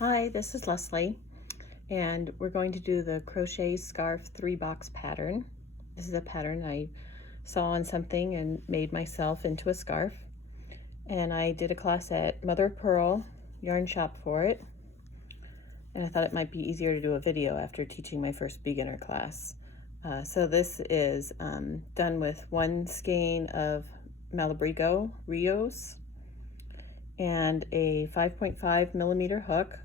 Hi, this is Leslie, and we're going to do the crochet scarf 3-box pattern. This is a pattern I saw on something and made myself into a scarf. And I did a class at Mother of Pearl Yarn Shop for it. And I thought it might be easier to do a video after teaching my first beginner class. So this is done with 1 skein of Malabrigo Rios and a 5.5 millimeter hook.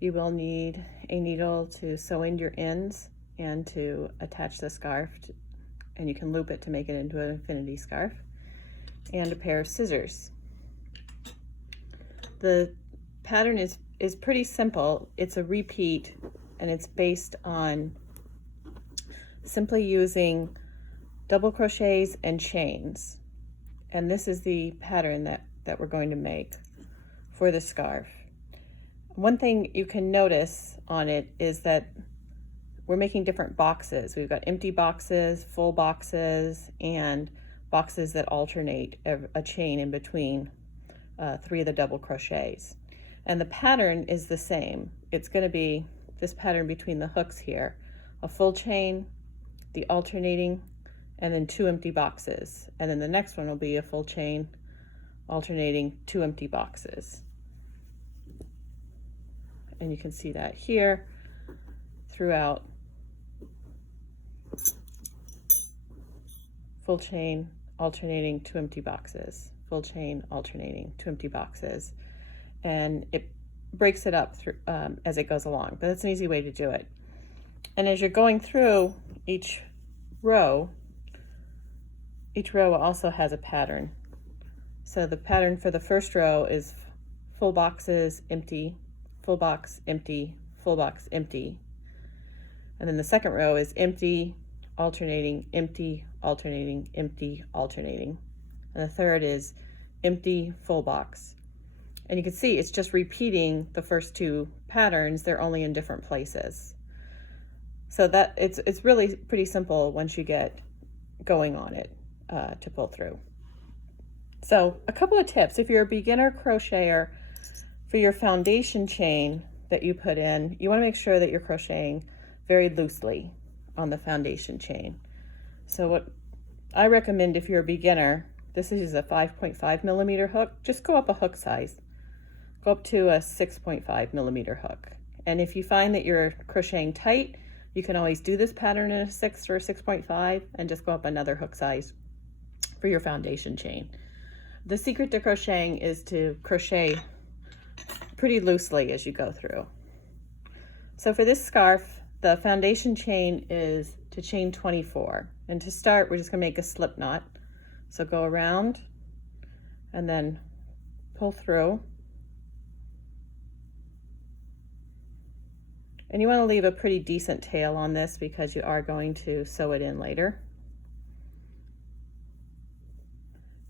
You will need a needle to sew in your ends and to attach the scarf, and you can loop it to make it into an infinity scarf, and a pair of scissors. The pattern is pretty simple. It's a repeat, and it's based on simply using double crochets and chains. And this is the pattern that we're going to make for the scarf. One thing you can notice on it is that we're making different boxes. We've got empty boxes, full boxes, and boxes that alternate a chain in between 3 of the double crochets. And the pattern is the same. It's going to be this pattern between the hooks here, a full chain, the alternating, and then 2 empty boxes. And then the next one will be a full chain, alternating, 2 empty boxes. And you can see that here throughout. Full chain, alternating, 2 empty boxes. Full chain, alternating, 2 empty boxes. And it breaks it up through, as it goes along, but that's an easy way to do it. And as you're going through each row also has a pattern. So the pattern for the first row is full boxes, empty, full box, empty, full box, empty. And then the second row is empty, alternating, empty, alternating, empty, alternating. And the third is empty, full box. And you can see it's just repeating the first 2 patterns. They're only in different places. So that it's really pretty simple once you get going on it to pull through. So a couple of tips. If you're a beginner crocheter, for your foundation chain that you put in, you want to make sure that you're crocheting very loosely on the foundation chain. So what I recommend if you're a beginner, this is a 5.5 millimeter hook. Just go up a hook size. Go up to a 6.5 millimeter hook. And if you find that you're crocheting tight, you can always do this pattern in a 6 or a 6.5 and just go up another hook size for your foundation chain. The secret to crocheting is to crochet pretty loosely as you go through. So for this scarf, the foundation chain is to chain 24. And to start, we're just going to make a slip knot. So go around and then pull through. And you want to leave a pretty decent tail on this because you are going to sew it in later.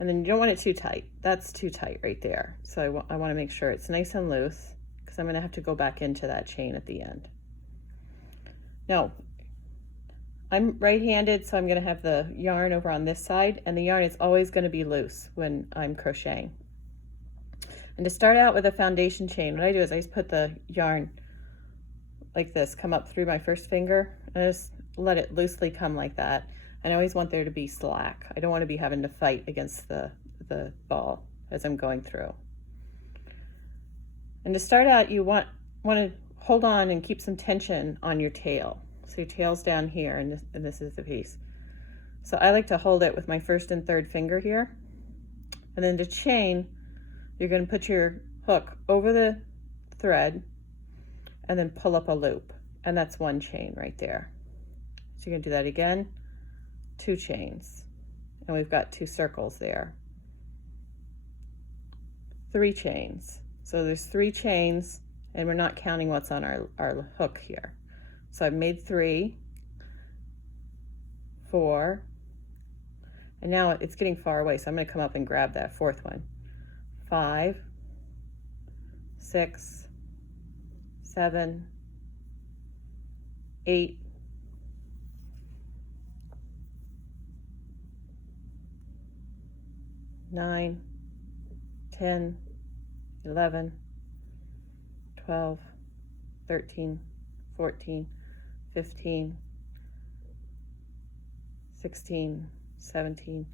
And then you don't want it too tight. That's too tight right there. So I want to make sure it's nice and loose because I'm going to have to go back into that chain at the end. Now, I'm right-handed, so I'm going to have the yarn over on this side, and the yarn is always going to be loose when I'm crocheting. And to start out with a foundation chain, what I do is I just put the yarn like this, come up through my first finger, and I just let it loosely come like that. And I always want there to be slack. I don't want to be having to fight against the ball as I'm going through. And to start out, you want to hold on and keep some tension on your tail. So your tail's down here, and this is the piece. So I like to hold it with my first and third finger here. And then to chain, you're going to put your hook over the thread and then pull up a loop. And that's 1 chain right there. So you're going to do that again. 2 chains, and we've got 2 circles there. 3 chains. So there's 3 chains, and we're not counting what's on our hook here. So I've made 3, 4, and now it's getting far away, so I'm going to come up and grab that 4th one. 5, 6, 7, 8, 9, 10, 11, 12, 13, 14, 15, 16, 17,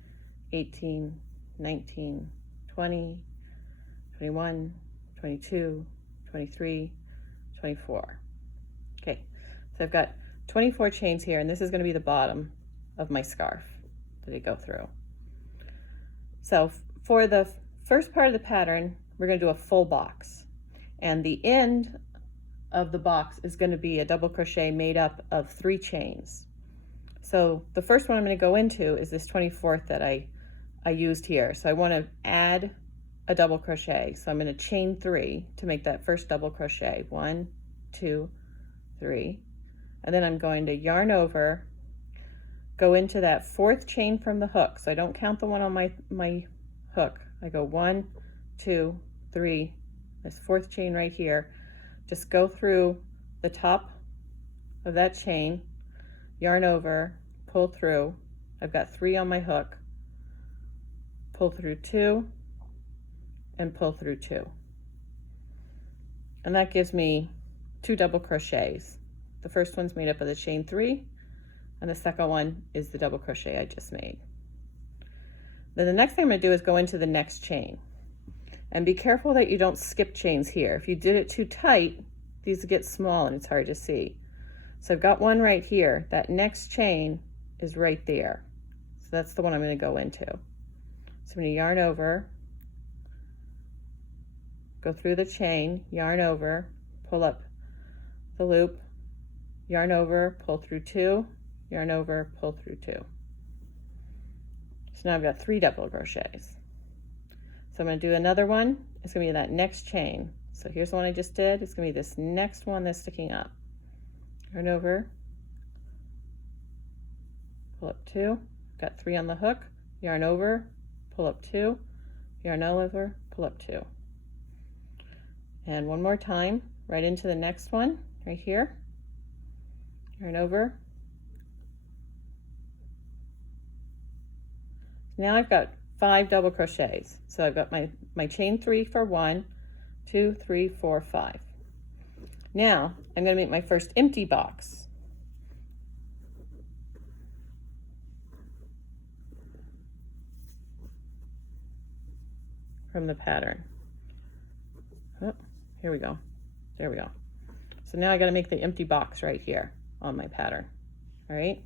18, 19, 20, 21, 22, 23, 24. Okay, so I've got 24 chains here, and this is going to be the bottom of my scarf that I go through. So for the first part of the pattern, we're going to do a full box, and the end of the box is going to be a double crochet made up of 3 chains. So the first one I'm going to go into is this 24th that I used here. So I want to add a double crochet. So I'm going to chain 3 to make that first double crochet. 1, 2, 3. And then I'm going to yarn over, go into that 4th chain from the hook. So I don't count the one on my hook. I go 1, 2, 3, this 4th chain right here. Just go through the top of that chain, yarn over, pull through. I've got 3 on my hook, pull through 2, and pull through 2. And that gives me 2 double crochets. The first one's made up of the chain 3, and the second one is the double crochet I just made. Then the next thing I'm going to do is go into the next chain. And be careful that you don't skip chains here. If you did it too tight, these get small and it's hard to see. So I've got one right here. That next chain is right there. So that's the one I'm going to go into. So I'm going to yarn over, go through the chain, yarn over, pull up the loop, yarn over, pull through 2, yarn over, pull through 2. So now I've got 3 double crochets. So I'm going to do another one. It's going to be that next chain. So here's the one I just did. It's going to be this next one that's sticking up. Yarn over, pull up 2, got 3 on the hook, yarn over, pull up 2, yarn over, pull up 2. And one more time, right into the next one, right here. Yarn over. Now I've got 5 double crochets. So I've got my chain 3 for 1, 2, 3, 4, 5. Now I'm going to make my first empty box. From the pattern. Oh, here we go. There we go. So now I got to make the empty box right here on my pattern. All right.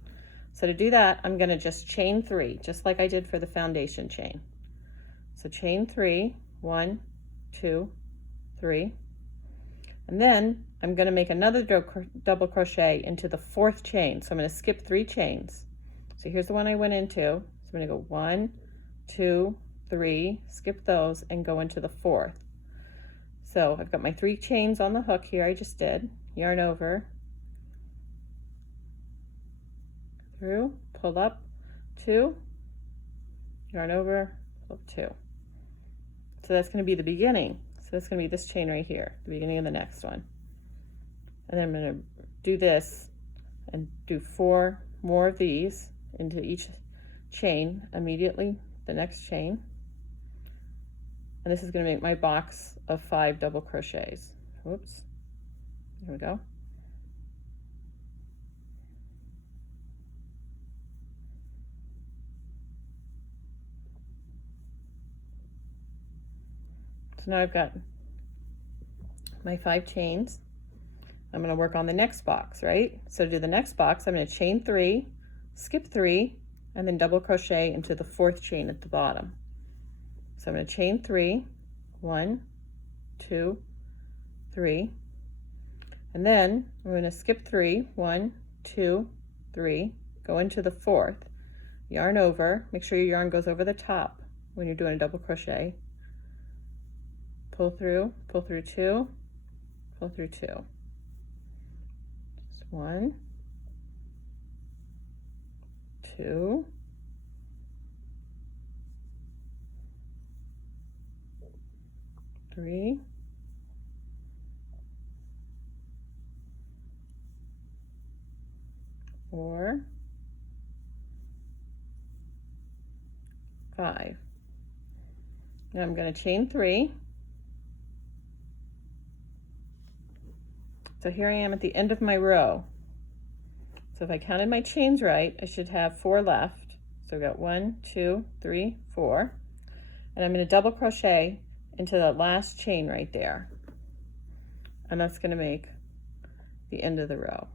So to do that, I'm going to just chain 3, just like I did for the foundation chain. So chain 3, 1, 2, 3. And then I'm going to make another double crochet into the 4th chain. So I'm going to skip 3 chains. So here's the one I went into. So I'm going to go 1, 2, 3, skip those, and go into the 4th. So I've got my 3 chains on the hook here I just did. Yarn over, through, pull up 2, yarn over, pull up 2. So that's going to be the beginning. So that's going to be this chain right here, the beginning of the next one. And then I'm going to do this and do 4 more of these into each chain immediately, the next chain. And this is going to make my box of 5 double crochets. Whoops. There we go. So now I've got my 5 chains. I'm going to work on the next box, right? So to do the next box, I'm going to chain 3, skip 3, and then double crochet into the 4th chain at the bottom. So I'm going to chain 3, 1, 2, 3, and then I'm going to skip 3, 1, 2, 3, go into the 4th, yarn over, make sure your yarn goes over the top when you're doing a double crochet, pull through 2, pull through 2. Just 1, 2, 3, 4, 5. Now I'm going to chain 3, So here I am at the end of my row. So if I counted my chains right, I should have 4 left. So I've got 1, 2, 3, 4. And I'm going to double crochet into the last chain right there. And that's going to make the end of the row.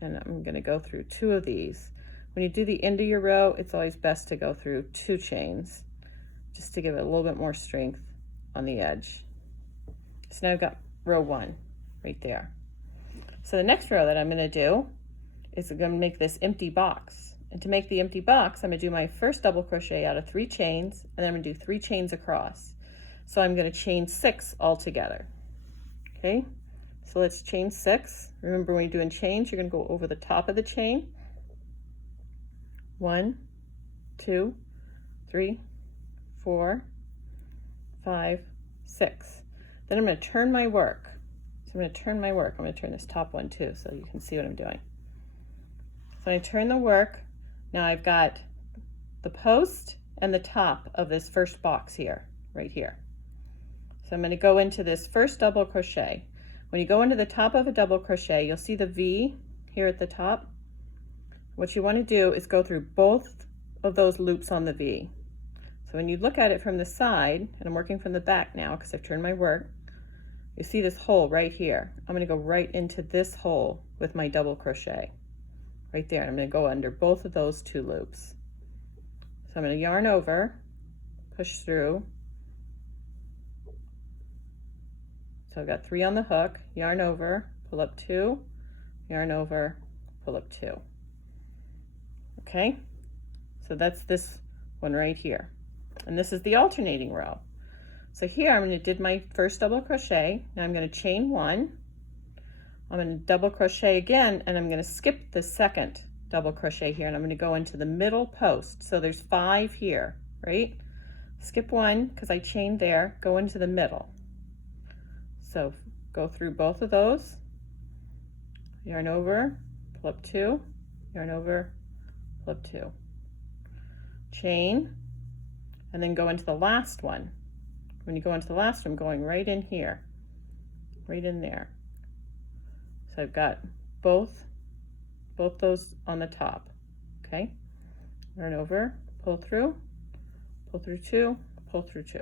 And I'm going to go through 2 of these. When you do the end of your row, it's always best to go through 2 chains, just to give it a little bit more strength on the edge. So now I've got row 1 right there. So the next row that I'm going to do is I'm going to make this empty box. And to make the empty box, I'm going to do my first double crochet out of 3 chains, and then I'm going to do 3 chains across. So I'm going to chain 6 all together. Okay, so let's chain 6. Remember, when you're doing chains, you're going to go over the top of the chain. 1, 2, 3, 4, 5, 6. Then I'm going to turn my work. So I'm going to turn my work. I'm going to turn this top one too, so you can see what I'm doing. So I turn the work. Now I've got the post and the top of this first box here, right here. So I'm going to go into this first double crochet. When you go into the top of a double crochet, you'll see the V here at the top. What you want to do is go through both of those loops on the V. So when you look at it from the side, and I'm working from the back now because I've turned my work, you see this hole right here. I'm going to go right into this hole with my double crochet right there, and I'm going to go under both of those 2 loops. So I'm going to yarn over, push through. So I've got 3 on the hook, yarn over, pull up 2, yarn over, pull up 2. Okay, so that's this one right here. And this is the alternating row. So here I'm going to did my first double crochet. Now I'm going to chain 1. I'm going to double crochet again, and I'm going to skip the second double crochet here, and I'm going to go into the middle post. So there's 5 here, right? Skip 1 because I chained there, go into the middle. So go through both of those, yarn over, pull up 2, yarn over, pull up 2, chain, and then go into the last one. When you go into the last one, I'm going right in here, right in there. So I've got both those on the top. Okay, yarn over, pull through 2, pull through 2.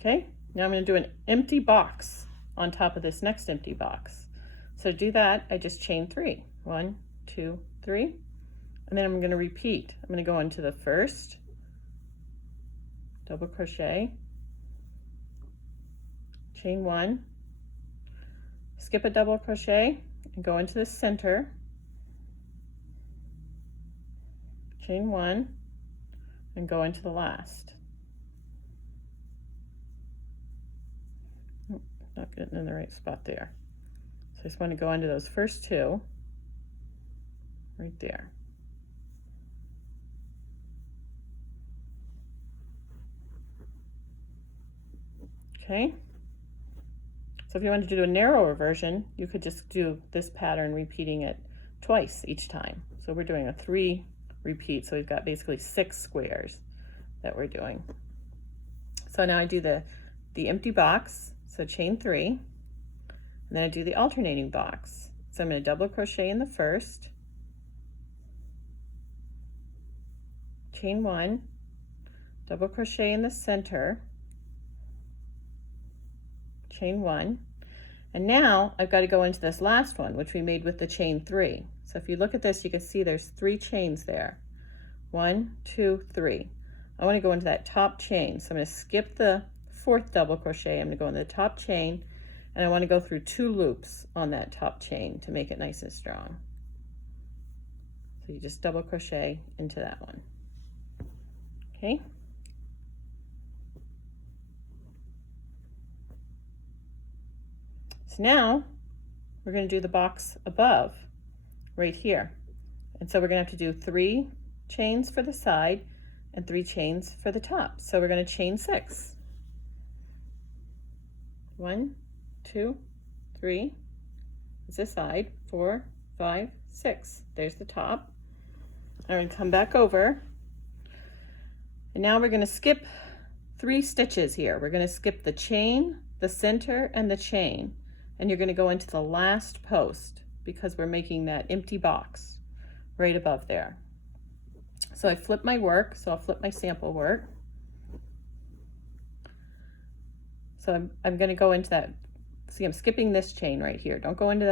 Okay, now I'm going to do an empty box on top of this next empty box. So to do that, I just chain 3. 1, 2, 3. And then I'm going to repeat. I'm going to go into the first double crochet, chain 1, skip a double crochet, and go into the center, chain 1, and go into the last. Not getting in the right spot there. So I just want to go into those first 2 right there. Okay, so if you wanted to do a narrower version, you could just do this pattern, repeating it twice each time. So we're doing a 3 repeat, so we've got basically 6 squares that we're doing. So now I do the empty box, so chain 3, and then I do the alternating box. So I'm going to double crochet in the first, chain 1, double crochet in the center, chain 1, and now I've got to go into this last one, which we made with the chain 3. So if you look at this, you can see there's 3 chains there. 1, 2, 3. I want to go into that top chain, so I'm going to skip the 4th double crochet. I'm going to go in the top chain, and I want to go through 2 loops on that top chain to make it nice and strong. So you just double crochet into that one. Okay. So now we're going to do the box above right here. And so we're going to have to do 3 chains for the side and 3 chains for the top. So we're going to chain 6. 1, 2, 3. It's this side. 4, 5, 6. There's the top. And we're going to come back over. And now we're going to skip 3 stitches here. We're going to skip the chain, the center, and the chain, and you're going to go into the last post because we're making that empty box right above there. So I flip my work, so I'll flip my sample work. So I'm going to go into that, see, I'm skipping this chain right here. Don't go into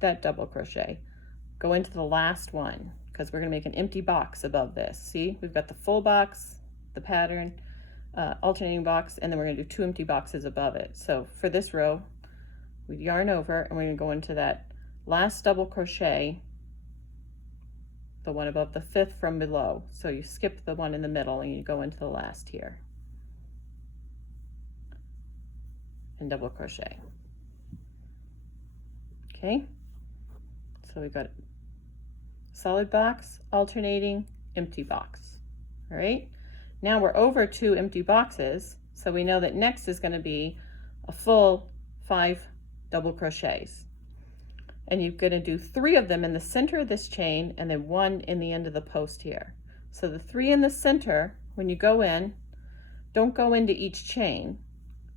that double crochet. Go into the last one because we're going to make an empty box above this. See, we've got the full box, the pattern, alternating box, and then we're going to do 2 empty boxes above it. So for this row, we yarn over and we're going to go into that last double crochet, the one above the 5th from below. So you skip the one in the middle and you go into the last here and double crochet. Okay, so we've got solid box, alternating, empty box. All right, now we're over 2 empty boxes, so we know that next is going to be a full 5 double crochets, and you're going to do 3 of them in the center of this chain and then 1 in the end of the post here. So the 3 in the center, when you go in, don't go into each chain,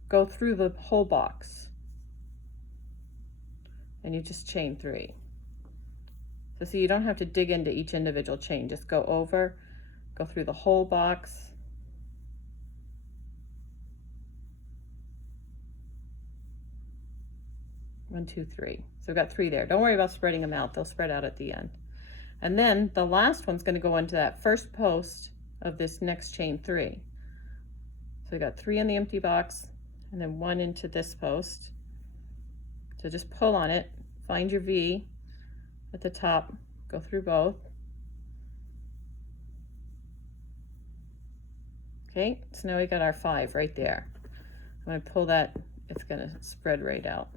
go through the whole box and you just chain 3. So see, you don't have to dig into each individual chain, just go over, go through the whole box. One, two, three. So we've got 3 there. Don't worry about spreading them out. They'll spread out at the end. And then the last one's going to go into that first post of this next chain 3. So we got 3 in the empty box and then 1 into this post. So just pull on it, find your V at the top, go through both. Okay, so now we got our 5 right there. I'm going to pull that, it's going to spread right out.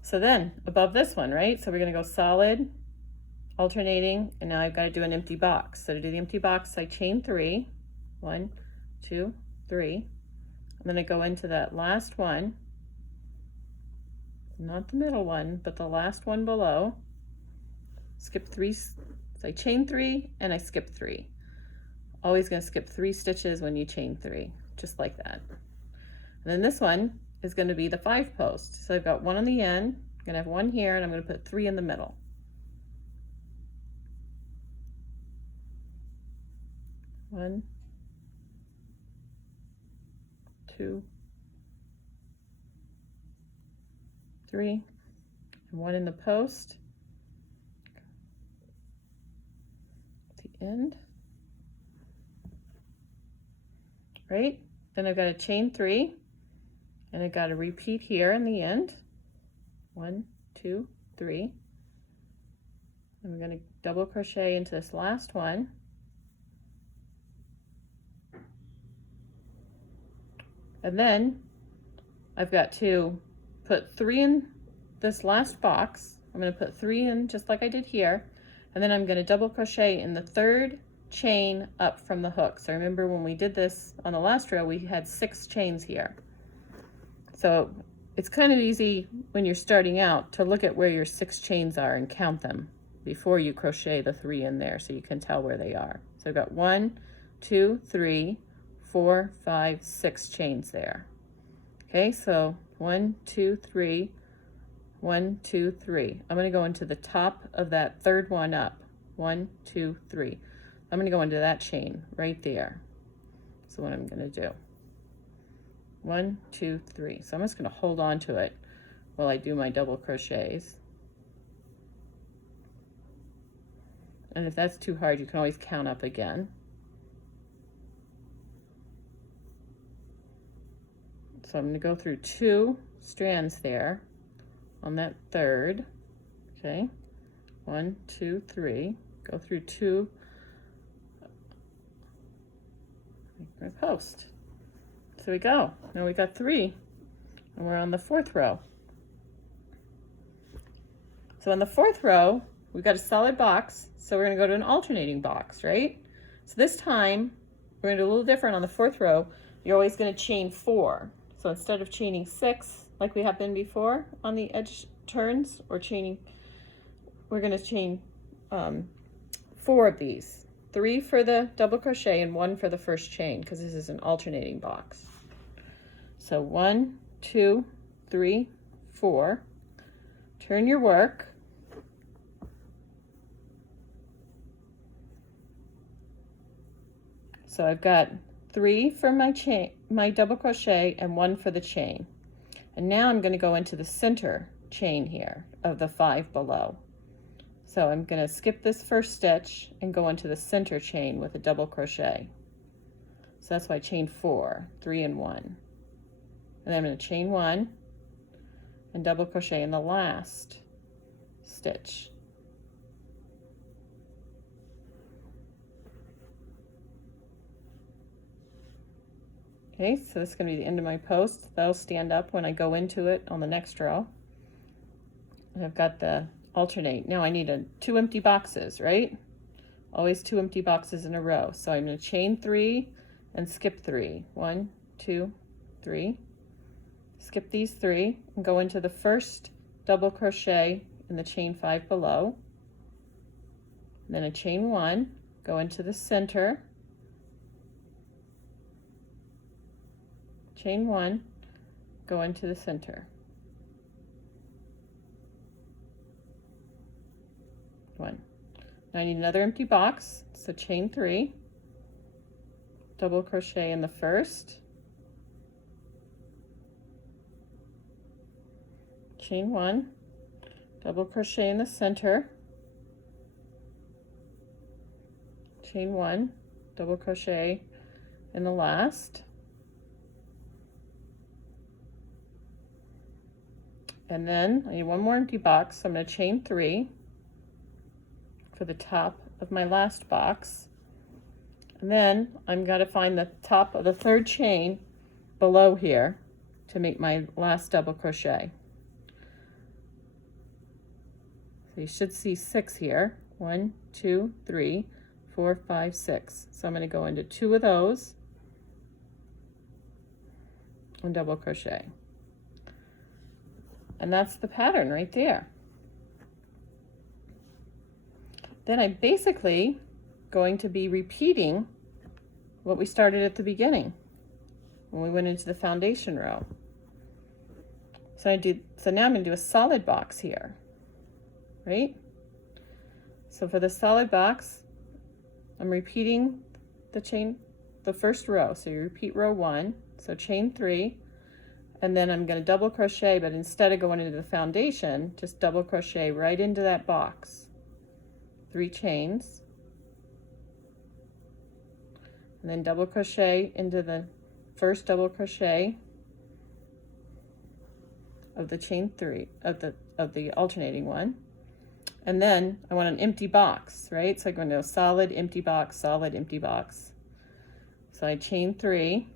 So then above this one, right? So we're going to go solid, alternating, and now I've got to do an empty box. So to do the empty box, I chain 3, 1, 2, 3. I'm going to go into that last one, not the middle one, but the last one below. Skip 3, so I chain 3 and I skip 3. Always going to skip 3 stitches when you chain 3, just like that. And then this one is going to be the 5 post. So I've got 1 on the end, I'm going to have 1 here, and I'm going to put 3 in the middle. 1, 2, 3, and 1 in the post at the end, right? Then I've got to chain 3 and I've got to repeat here in the end. 1, 2, 3, and we're going to double crochet into this last one. And then I've got to put 3 in this last box. I'm going to put 3 in just like I did here, and then I'm going to double crochet in the 3rd chain up from the hook. So remember when we did this on the last row, we had 6 chains here. So it's kind of easy when you're starting out to look at where your 6 chains are and count them before you crochet the 3 in there so you can tell where they are. So I've got 1, 2, 3, 4, 5, 6 chains there. Okay, so 1, 2, 3, 1, 2, 3. I'm going to go into the top of that 3rd one up. 1, 2, 3. I'm going to go into that chain right there. So what I'm going to do. 1, 2, 3. So I'm just going to hold on to it while I do my double crochets. And if that's too hard, you can always count up again. So I'm going to go through 2 strands there on that 3rd. Okay, 1, 2, 3. Go through 2. Make my post. So we go. Now we got 3, and we're on the 4th row. So on the 4th row, we've got a solid box, so we're going to go to an alternating box, right? So this time, we're going to do a little different on the 4th row. You're always going to chain 4. So instead of chaining 6, like we have been before on the edge turns, or chaining, we're going to chain 4 of these. 3 for the double crochet and 1 for the first chain, because this is an alternating box. So 1, 2, 3, 4. Turn your work. So I've got 3 for my chain, my double crochet, and 1 for the chain. And now I'm going to go into the center chain here of the 5 below. So I'm going to skip this first stitch and go into the center chain with a double crochet. So that's why I chain 4, 3 and 1. And then I'm going to chain 1 and double crochet in the last stitch. Okay, so this is going to be the end of my post. That'll stand up when I go into it on the next row. And I've got the alternate. Now I need 2 empty boxes, right? Always 2 empty boxes in a row. So I'm going to chain 3 and skip 3. 1, 2, 3. Skip these 3 and go into the first double crochet in the chain 5 below. And then a chain 1, go into the center. Chain 1, go into the center. 1. Now I need another empty box, so chain 3, double crochet in the first, chain 1, double crochet in the center, chain 1, double crochet in the last, and then I need one more empty box, so I'm going to chain 3 for the top of my last box, and then I'm going to find the top of the third chain below here to make my last double crochet. So you should see 6 here. 1, 2, 3, 4, 5, 6. So I'm going to go into 2 of those and double crochet. And that's the pattern right there. Then I'm basically going to be repeating what we started at the beginning when we went into the foundation row. So now I'm going to do a solid box here, right? So for the solid box, I'm repeating the first row. So you repeat row 1, so chain 3, and then I'm going to double crochet, but instead of going into the foundation, just double crochet right into that box. 3 chains, and then double crochet into the first double crochet of the chain 3 of the alternating one, and then I want an empty box, right? So I'm going to go solid, empty box, solid, empty box. So I chain 3,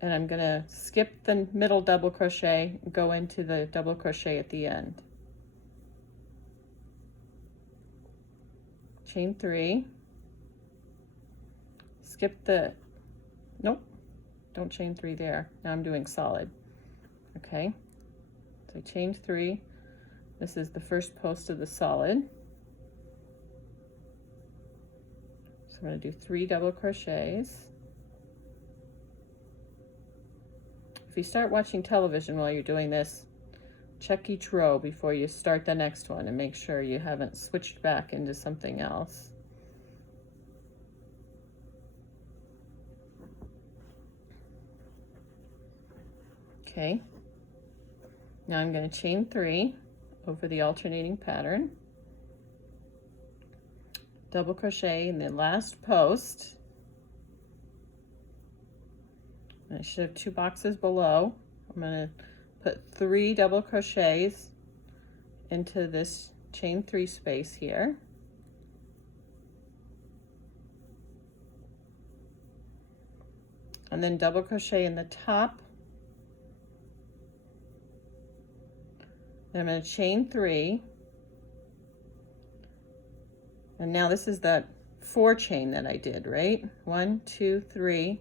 and I'm going to skip the middle double crochet and go into the double crochet at the end. Chain 3, skip the, nope, don't chain 3 there. Now I'm doing solid. Okay, so I chain 3. This is the first post of the solid. So I'm going to do 3 double crochets. If you start watching television while you're doing this, check each row before you start the next one and make sure you haven't switched back into something else. Okay, now I'm going to chain 3 over the alternating pattern, double crochet in the last post. I should have 2 boxes below. I'm going to put 3 double crochets into this chain 3 space here. And then double crochet in the top. Then I'm going to chain 3. And now this is the 4 chain that I did, right? 1, 2, 3.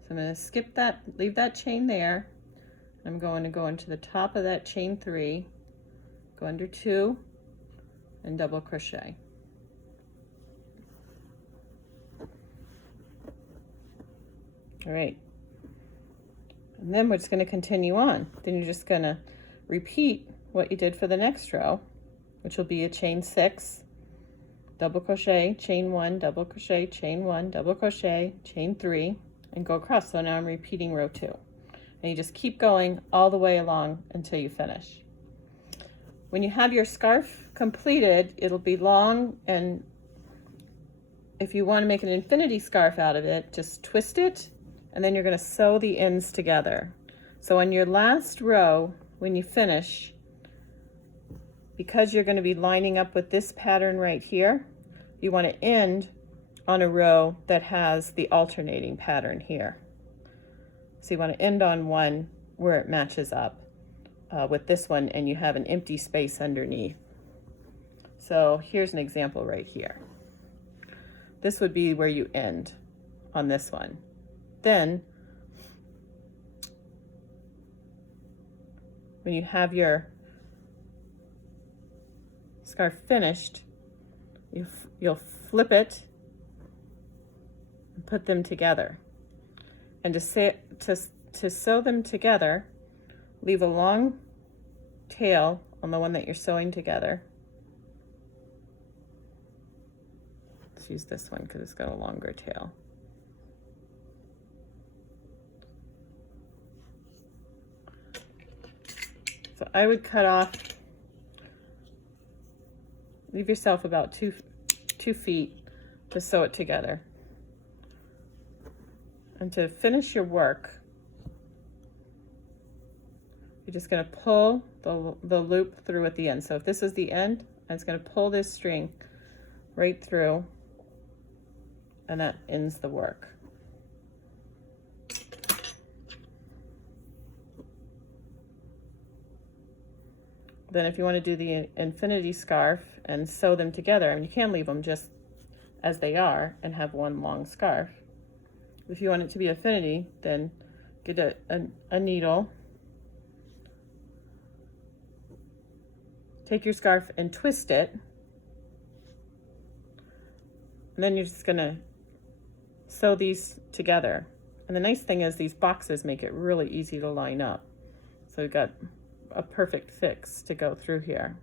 So I'm going to skip that, leave that chain there. I'm going to go into the top of that chain 3, go under 2, and double crochet. All right, and then we're just going to continue on. Then you're just going to repeat what you did for the next row, which will be a chain 6, double crochet, chain 1, double crochet, chain 1, double crochet, chain 3, and go across. So now I'm repeating row 2. And you just keep going all the way along until you finish. When you have your scarf completed, it'll be long, and if you want to make an infinity scarf out of it, just twist it, and then you're going to sew the ends together. So on your last row, when you finish, because you're going to be lining up with this pattern right here, you want to end on a row that has the alternating pattern here. So you want to end on one where it matches up with this one, and you have an empty space underneath. So here's an example right here. This would be where you end on this one. Then, when you have your scarf finished, you'll flip it and put them together. And to sew them together, leave a long tail on the one that you're sewing together. Let's use this one because it's got a longer tail. So I would cut off, leave yourself about 2 feet to sew it together. And to finish your work, you're just going to pull the loop through at the end. So if this is the end, I'm just going to pull this string right through, and that ends the work. Then if you want to do the infinity scarf and sew them together, and you can leave them just as they are and have one long scarf. If you want it to be infinity, then get a needle, take your scarf and twist it, and then you're just going to sew these together. And the nice thing is these boxes make it really easy to line up. So we've got a perfect fix to go through here.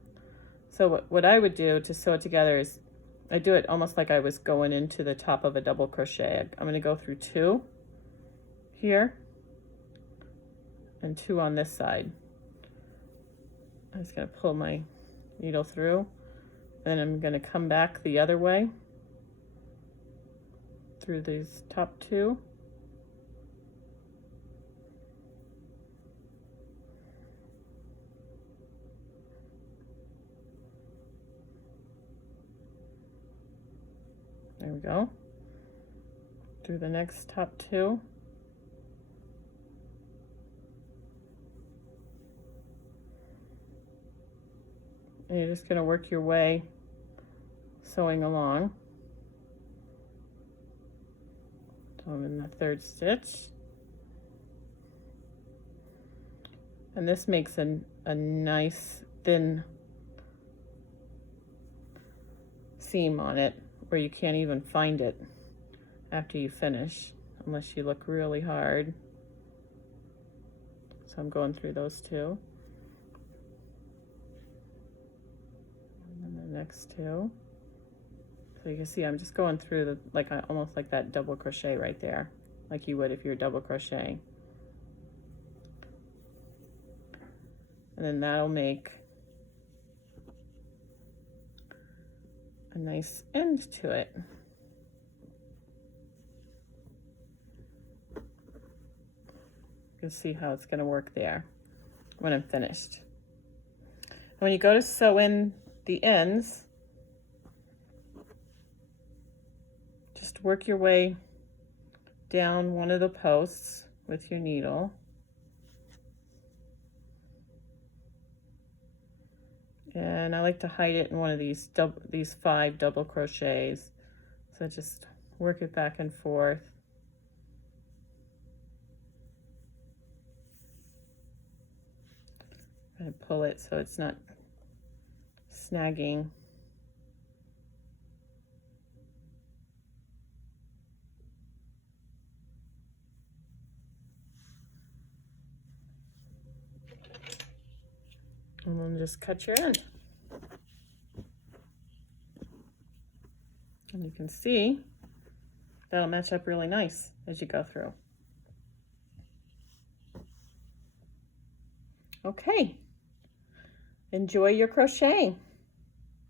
So what I would do to sew it together is I do it almost like I was going into the top of a double crochet. I'm going to go through 2 here and 2 on this side. I'm just going to pull my needle through, then I'm going to come back the other way through these top 2. There we go. Through the next top 2. And you're just going to work your way sewing along. So I'm in the 3rd stitch. And this makes a nice thin seam on it, where you can't even find it after you finish unless you look really hard. So I'm going through those 2. And then the next 2. So you can see I'm just going through almost like that double crochet right there, like you would if you're double crocheting. And then that'll make a nice end to it. You'll see how it's going to work there when I'm finished. And when you go to sew in the ends, just work your way down one of the posts with your needle. And I like to hide it in one of these 5 double crochets. So just work it back and forth. And pull it so it's not snagging And then just cut your end. And you can see that'll match up really nice as you go through. Okay, enjoy your crochet.